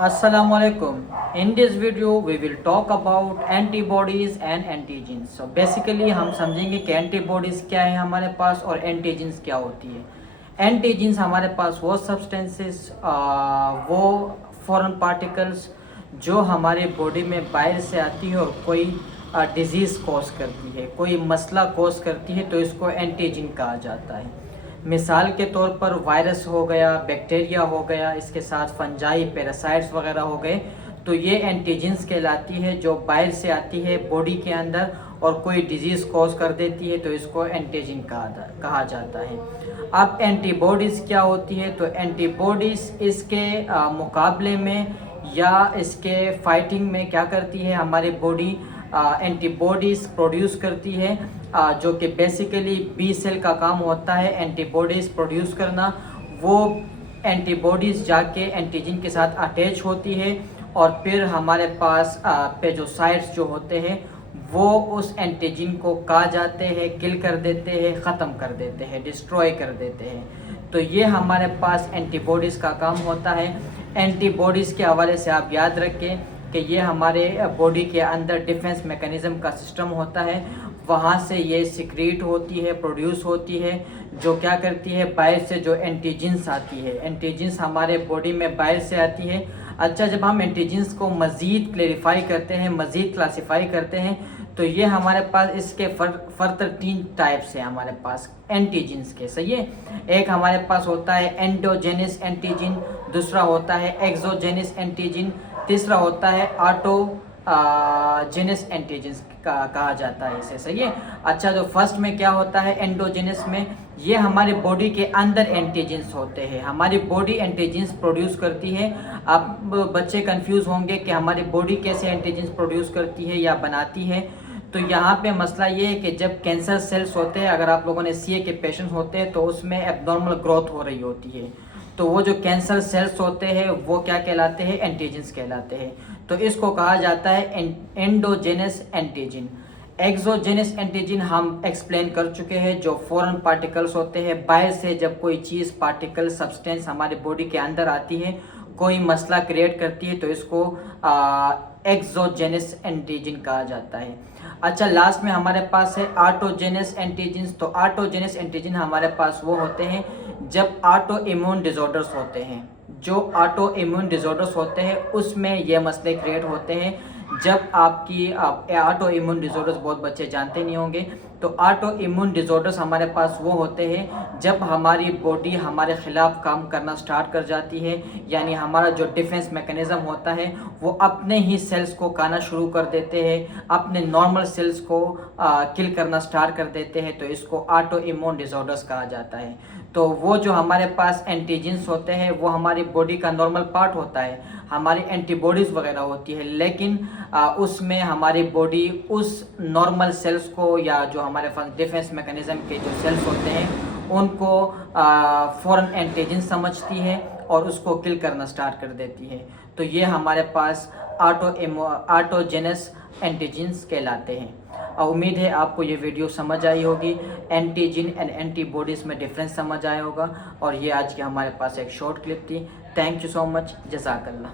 Assalamualaikum. In this video we will talk about antibodies and antigens. So basically हम समझेंगे कि antibodies क्या है हमारे पास और antigens क्या होती है। Antigens हमारे पास वो substances वो foreign particles जो हमारे बॉडी में बाहर से आती है और कोई डिजीज़ कॉज करती है, कोई मसला कॉज करती है, तो इसको एंटीजन कहा जाता है। मिसाल के तौर पर वायरस हो गया, बैक्टीरिया हो गया, इसके साथ फंजाई, पैरासाइट्स वगैरह हो गए, तो ये एंटीजेंस कहलाती है जो बाहर से आती है बॉडी के अंदर और कोई डिजीज़ कॉज कर देती है, तो इसको एंटीजन कहा जाता है। अब एंटीबॉडीज़ क्या होती है, तो एंटीबॉडीज़ इसके मुकाबले में या इसके फाइटिंग में क्या करती है, हमारी बॉडी एंटीबॉडीज़ प्रोड्यूस करती है, जो कि बेसिकली बी सेल का काम होता है एंटीबॉडीज़ प्रोड्यूस करना। वो एंटीबॉडीज़ जाके एंटीजन के साथ अटैच होती है और फिर हमारे पास पेजोसाइट्स जो होते हैं वो उस एंटीजन को खा जाते हैं, किल कर देते हैं, ख़त्म कर देते हैं, डिस्ट्रॉय कर देते हैं। तो ये हमारे पास एंटीबॉडीज़ का काम होता है। एंटीबॉडीज़ के हवाले से आप याद रखें कि ये हमारे बॉडी के अंदर डिफेंस मैकेनिज़्म का सिस्टम होता है, वहाँ से ये सिक्रीट होती है, प्रोड्यूस होती है, जो क्या करती है, बाहर से जो एंटीजेंस आती है, एंटीजेंस हमारे बॉडी में बाहर से आती है। अच्छा, जब हम एंटीजेंस को मज़ीद क्लेरिफाई करते हैं, मज़ीद क्लासीफाई करते हैं, तो ये हमारे पास इसके फर्दर 3 टाइप्स हैं हमारे पास एंटीजेंस के। सही है, एक हमारे पास होता है एंडोजेनस एंटीजन, दूसरा होता है एक्सोजेनस एंटीजन, तीसरा होता है ऑटोजेनस एंटीजेंस कहा जाता है इसे। सही है। अच्छा, जो फर्स्ट में क्या होता है एंडोजेनस में, ये हमारी बॉडी के अंदर एंटीजेंस होते हैं, हमारी बॉडी एंटीजेंस प्रोड्यूस करती है। आप बच्चे कंफ्यूज होंगे कि हमारी बॉडी कैसे एंटीजेंस प्रोड्यूस करती है या बनाती है। तो यहाँ पे मसला ये है कि जब कैंसर सेल्स होते हैं, अगर आप लोगों ने सीए के पेशेंट होते हैं तो उसमें एबनॉर्मल ग्रोथ हो रही होती है, तो वो जो कैंसर सेल्स होते हैं वो क्या कहलाते हैं, एंटीजेंस कहलाते हैं। तो इसको कहा जाता है एंडोजेनस एंटीजन। एक्सोजेनस एंटीजन हम एक्सप्लेन कर चुके हैं, जो फॉरेन पार्टिकल्स होते हैं, बाहर से जब कोई चीज़, पार्टिकल, सब्सटेंस हमारे बॉडी के अंदर आती है, कोई मसला क्रिएट करती है, तो इसको एक्सोजेनस एंटीजन कहा जाता है। अच्छा, लास्ट में हमारे पास है ऑटोजेनस एंटीजन। तो ऑटोजेनस एंटीजन हमारे पास वो होते हैं जब ऑटो इम्यून डिसऑर्डर्स होते हैं, जो ऑटो इम्यून डिसऑर्डर्स होते हैं उसमें ये मसले क्रिएट होते हैं। जब आपकी ऑटो इम्यून डिसऑर्डर्स बहुत बच्चे जानते नहीं होंगे, तो ऑटो इम्यून डिसऑर्डर्स हमारे पास वो होते हैं जब हमारी बॉडी हमारे ख़िलाफ़ काम करना स्टार्ट कर जाती है, यानी हमारा जो डिफेंस मैकेनिज़्म होता है वो अपने ही सेल्स को खाना शुरू कर देते हैं, अपने नॉर्मल सेल्स को किल करना स्टार्ट कर देते हैं, तो इसको ऑटो इम्यून डिसऑर्डर्स कहा जाता है। तो वो जो हमारे पास एंटीजेंस होते हैं वो हमारी बॉडी का नॉर्मल पार्ट होता है, हमारी एंटीबॉडीज़ वगैरह होती है, लेकिन उसमें हमारी बॉडी उस नॉर्मल सेल्स को या जो हमारे पास डिफेंस मैकेनिज़्म के जो सेल्स होते हैं उनको फॉरेन एंटीजन समझती है और उसको किल करना स्टार्ट कर देती है। तो ये हमारे पास ऑटोजेनस एंटीजेंस कहलाते हैं। उम्मीद है आपको ये वीडियो समझ आई होगी, एंटीजन एंड एंटीबॉडीज़ में डिफरेंस समझ आया होगा, और ये आज की हमारे पास एक शॉर्ट क्लिप थी। थैंक यू सो मच, जज़ाकल्लाह।